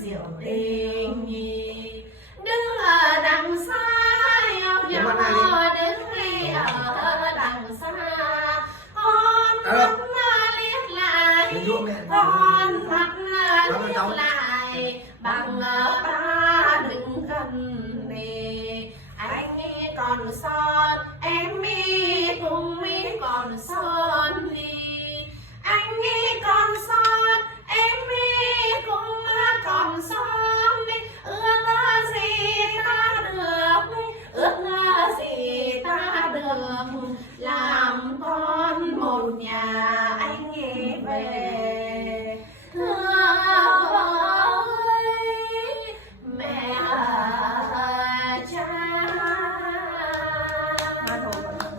diệu tình đứng ở đằng xa yêu nhau đứng đi ở đằng xa con mắt liếc lại con mắt liếc lại bằng